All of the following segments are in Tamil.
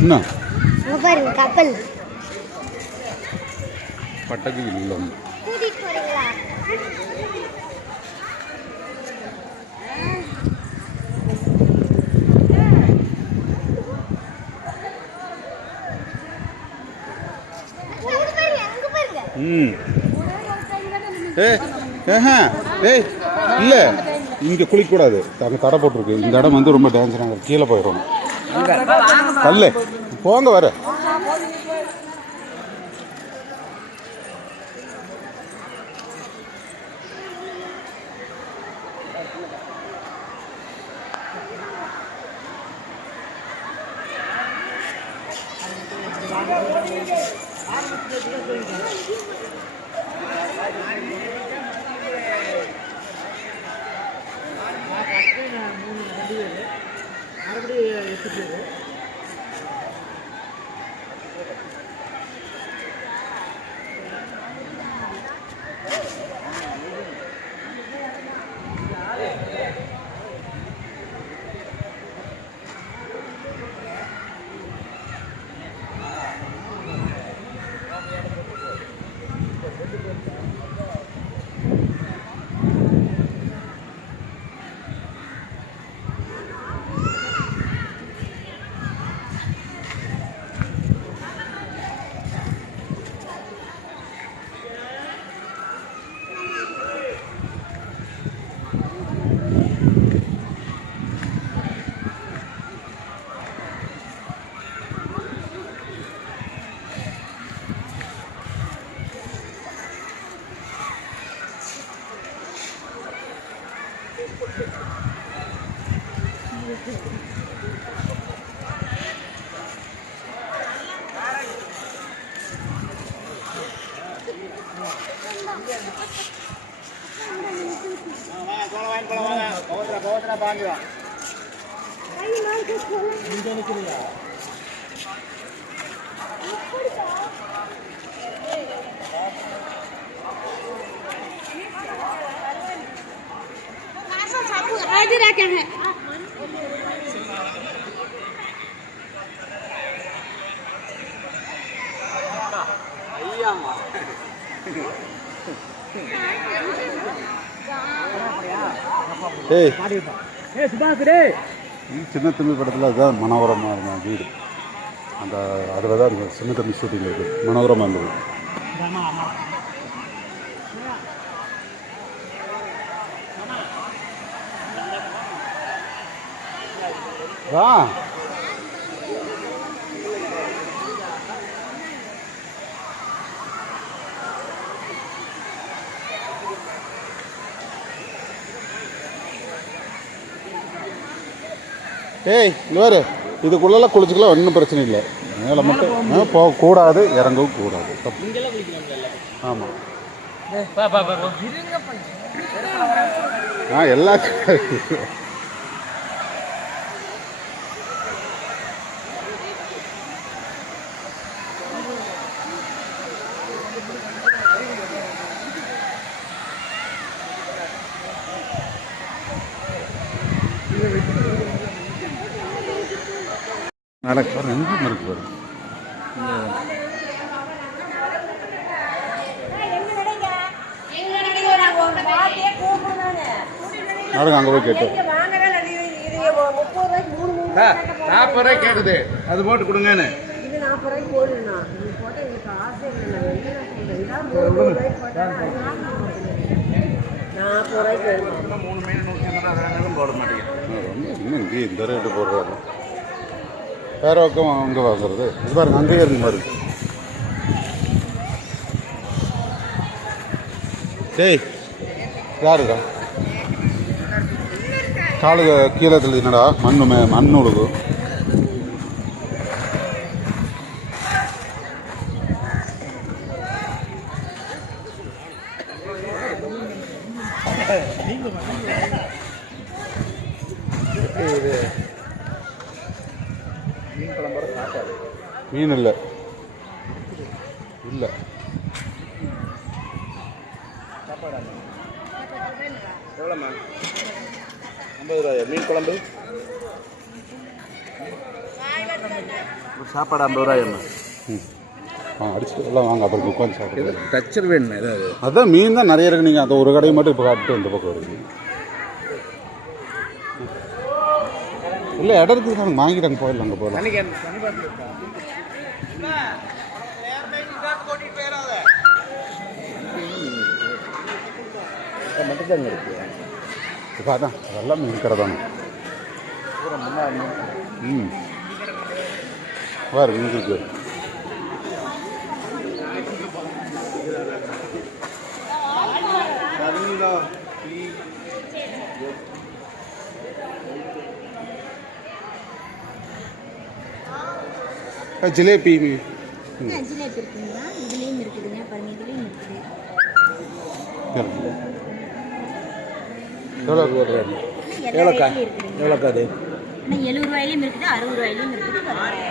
என்ன பாருங்க கப்பல் பட்டக்கு இல்லை கூட்டிட்டு போறீங்களா? ஏய் இல்லை இங்கே குளிக்கக்கூடாது அங்கே தடை போட்டிருக்கு. இந்த இடம் வந்து ரொம்ப டேஞ்சராக கீழே போயிடும். கல்ல போங்க வர சின்ன தம்பி படத்தில் அதுதான் மனோரமாக இருந்தேன் வீடு. அந்த அதில் தான் இருந்தது. சின்ன தம்பி ஷூட்டிங் இருக்குது. மனோரமாக இருந்தது. வா ஏய் இவர் இதுக்குள்ளெல்லாம் குளிச்சுக்கலாம், ஒன்றும் பிரச்சனை இல்லை. மேலே மட்டும் போகக்கூடாது, இறங்கவும் கூடாது. ஆமாம் எல்லா நடக்க எங்கேயும் இருக்கு வரும். நடங்க அங்கே போய் கேட்டு 40 ரூபாய் கேட்குது, அது போட்டு கொடுங்கன்னு. போட மாட்டேங்க இன்னும் இங்கே இந்த ரேட்டு போடுறாரு. வேறு பக்கம் அங்கே வாங்குறது. இது பாருங்க அங்கேயே இருக்கு மாதிரி. டேய் யாருக்கா காலு கீழே தெளினடா மண்ணு உழுகு. மீன் இல்லை இல்லை எவ்வளோம்மா 50 ரூபாயா மீன் குழம்பு சாப்பாடு 50 ரூபாயம்மா ம் அடிச்சுட்டு எல்லாம் வாங்க அப்புறம் உட்காந்து சாப்பிடுறது டச்சர் வேணும் ஏதாவது அதான் மீன் தான் நிறைய இருக்கு. நீங்கள் அந்த ஒரு கடையை மட்டும் இப்போ காப்பிட்டு இந்த பக்கம் வருது. இல்லை இடம் இருக்குது தான் வாங்கிட்டாங்க போயிடலாம் அங்கே போகலாம். மட்டும்தாங்க இருக்கு இப்போ அதான் அதெல்லாம் மீன் கடை தானே. ம் வேறு மீன் இருக்கு. ஜிலேபி ஜிலேபி இருக்குங்களா? இதுலேயும் இருக்குதுங்க பாருங்க, இதுலேயும் இருக்குது. எவ்வளோக்கா எவ்வளோக்கா அது ஆனால் 70 ரூபாயிலையும் இருக்குது, 60 ரூபாயிலையும் இருக்குது, 50 ரூபாயிலும்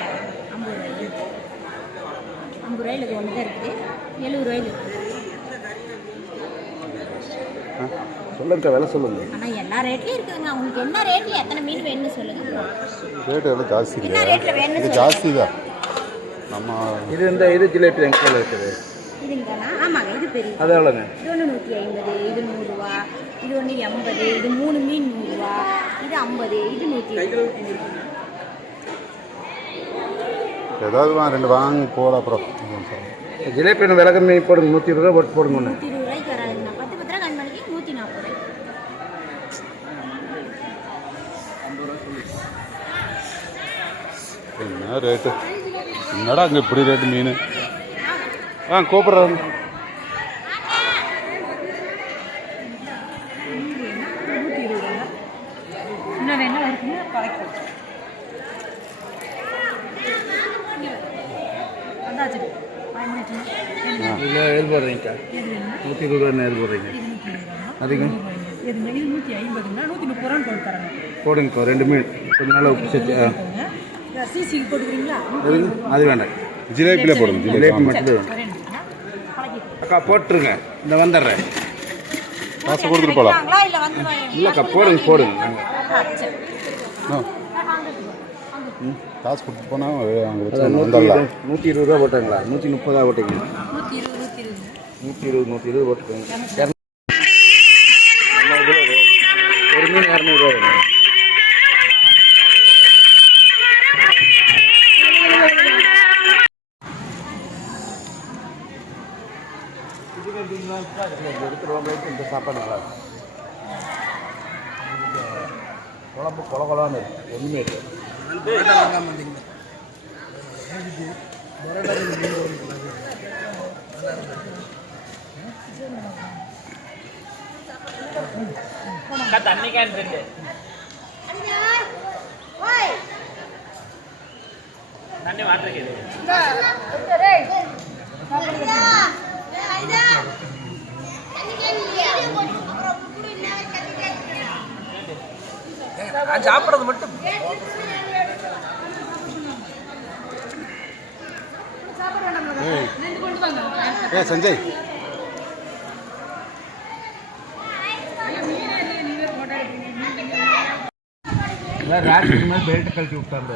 50 ரூபாயில் இது ஒன்று தான் இருக்குது, 70 ரூபாயில் இருக்குது. சொல்லுங்கக்கா விலை சொல்லுங்க. ஆனால் எல்லா ரேட்லேயும் இருக்குதுங்க. உங்களுக்கு என்ன ரேட்டில் எத்தனை மீன் வேணும்னு சொல்லுங்கள். ரேட்டு எல்லாம் ஜாஸ்தி என்ன இல்லை, ரேட்டில் வேணும்னு இது ஜாஸ்தி தான். நம்ம இது ஜிலேபி எங்கள் கையில் இருக்குது. இதுங்கண்ணா? ஆமாங்க, இது பெரிய. அது எவ்வளோங்க? இது ஒன்று 150, இது 100 ரூபா, இது ஒன்று 80, இது 3 மீன் 100 ரூபா, இது 50, இது 120. ஏதாவது ரெண்டு வாங்கி போட அப்புறம் ஜிலேபி விலை கம்மி போடுங்க, 120 ரூபா போட்டு போடுங்க ஒன்று. 120 ரூபாய்க்கு வராதுங்கண்ணா. 10 ரூபா கண் மணிக்கு 140. என்ன ரேட்டு? என்னடா அங்கே இப்படி ரேட்டு மீன்? கூப்பிட்றாங்க. இன்னும் வேணா இருக்குங்க கலெக்ட் இல்லை எது போடுறீங்கக்கா? 120 ரூபா எது போடுறீங்க? அதுங்க போடுங்கக்கா. 2 மீன் கொஞ்சம் நாள் உப்பு சேர்த்து. அது வேண்டாம், ஜிலேபியில் போடுங்க. ஜிலேபி மட்டும் அக்கா போட்டுருங்க. இந்த வந்துடுறேன். காசு கொடுத்துட்டு போகலாம். இல்லைக்கா போடுங்க போடுங்க. காசு கொடுத்து போனால் அங்கே வந்துடலாம். 120 ரூபா போட்டாங்களா? 130 ரூபா போட்டீங்க. 120 போட்டுக்கோங்க. ஒரு மீன் 200 ரூபா வேணும். இந்த சாப்பாடு நல்லா இருக்கும். குழம்பு கொலகொலான்னு இருக்கு, ஒன்றுமே இல்லை. தண்ணி கேன் தண்ணி வாட்டர் சாப்பிட்றது மட்டும். சஞ்சய் ராத்திரி மேலே பெல்ட் கழட்டி விட்டாங்க.